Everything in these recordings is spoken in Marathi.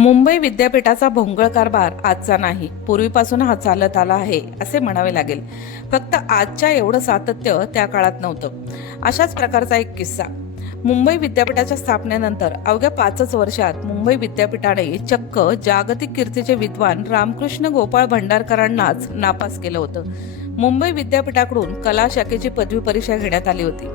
मुंबई विद्यापीठाचा भोंगळ कारभार आजचा नाही. पूर्वीपासून हा चालत आला आहे असे म्हणावे लागेल. फक्त आजच्या एवढं सातत्य त्या काळात नव्हतं. अशाच प्रकारचा एक किस्सा. मुंबई विद्यापीठाच्या स्थापनेनंतर अवघ्या पाचच वर्षात मुंबई विद्यापीठाने चक्क जागतिक कीर्तीचे विद्वान रामकृष्ण गोपाळ भंडारकरांनाच नापास केलं होतं. मुंबई विद्यापीठाकडून कला शाखेची पदवी परीक्षा घेण्यात आली होती.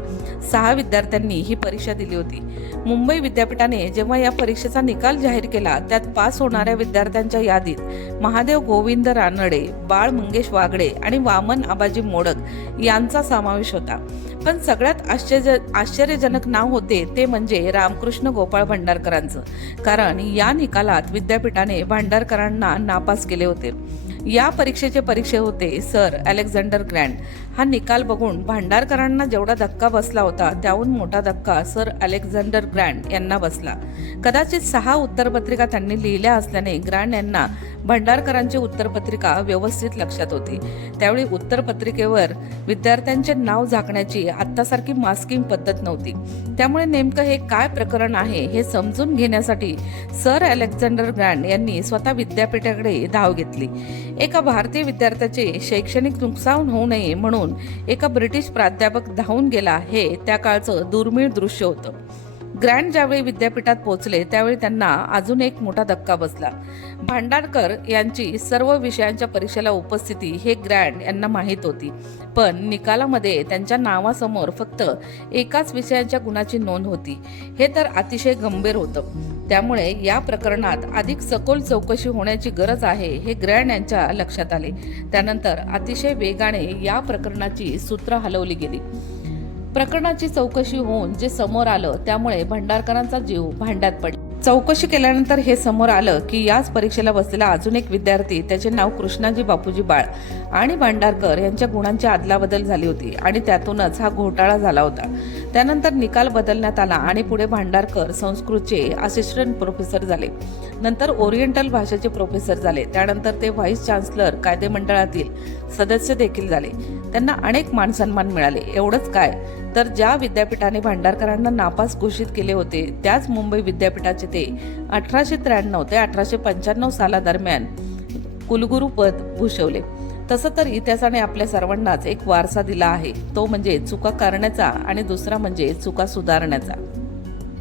सहा विद्यार्थ्यांनी ही परीक्षा दिली होती. मुंबई विद्यापीठाने जेव्हा या परीक्षेचा निकाल जाहीर केला त्यात पास होणाऱ्या विद्यार्थ्यांच्या यादीत महादेव गोविंद रानडे बाळ मंगेश वागडे आणि वामन आबाजी मोडक यांचा समावेश होता. पण सगळ्यात आश्चर्य आश्चर्यजनक नाव होते ते म्हणजे रामकृष्ण गोपाळ भांडारकरांचं. कारण या निकालात विद्यापीठाने भांडारकरांना नापास केले होते. या परीक्षेचे परीक्षे होते. Sir Alexander Grant. हा निकाल बघून भांडारकरांना जेवढा धक्का बसला होता त्याहून मोठा धक्का सर अलेक्झांडर ग्रँड यांना बसला. कदाचित सहा उत्तरपत्रिका त्यांनी लिहिल्या असल्याने ग्रँड यांना भंडारकरांची उत्तरपत्रिका व्यवस्थित लक्षात होती. त्यावेळी उत्तरपत्रिकेवर विद्यार्थ्यांचे नाव झाकण्याची आत्तासारखी मास्किंग पद्धत नव्हती. त्यामुळे नेमकं हे काय प्रकरण आहे हे समजून घेण्यासाठी सर अलेक्झांडर ग्रँड यांनी स्वतः विद्यापीठाकडे धाव घेतली. एका भारतीय विद्यार्थ्याचे शैक्षणिक नुकसान होऊ नये म्हणून एका ब्रिटिश प्राध्यापक धावून गेला हे त्या काळचं दुर्मिळ दृश्य होतं. ग्रँड ज्यावेळी विद्यापीठात पोहोचले त्यावेळी त्यांना अजून एक मोठा धक्का बसला. भांडारकर यांची सर्व विषयांच्या परीक्षेला उपस्थिती हे ग्रँड यांना माहीत होती. पण निकालामध्ये त्यांच्या नावासमोर फक्त एकाच विषयांच्या गुणाची नोंद होती. हे तर अतिशय गंभीर होतं. त्यामुळे या प्रकरणात अधिक सखोल चौकशी होण्याची गरज आहे हे ग्रँड यांच्या लक्षात आले. त्यानंतर अतिशय वेगाने या प्रकरणाची सूत्र हलवली गेली. प्रकरणाची चौकशी होऊन जे समोर आलं त्यामुळे भंडारकरांचा जीव भांड्यात पडला. चौकशी केल्यानंतर हे समोर आलं की याच परीक्षेला बसलेला अजून एक विद्यार्थी त्याचे नाव कृष्णाजी बापूजी बाळ आणि भांडारकर यांच्या गुणांची अदलाबदल झाली होती आणि त्यातूनच हा घोटाळा झाला होता. त्यानंतर निकाल बदलण्यात आला आणि पुढे भांडारकर संस्कृतचे असिस्टंट प्रोफेसर झाले. नंतर ओरिएंटल भाषेचे प्रोफेसर झाले. त्यानंतर ते व्हाईस चान्सलर कायदे मंडळातील सदस्य देखील झाले. त्यांना अनेक मानसन्मान मिळाले. एवढंच काय? तर ज्या विद्यापीठाने भांडारकरांना नापास घोषित केले होते त्याच मुंबई विद्यापीठाचे ते अठराशे त्र्याण्णव ते अठराशे पंच्याण्णव सालादरम्यान कुलगुरू पद भूषवले. तसं तर इतिहासाने आपल्या सर्वांनाच एक वारसा दिला आहे. तो म्हणजे चुका करण्याचा आणि दुसरा म्हणजे चुका सुधारण्याचा.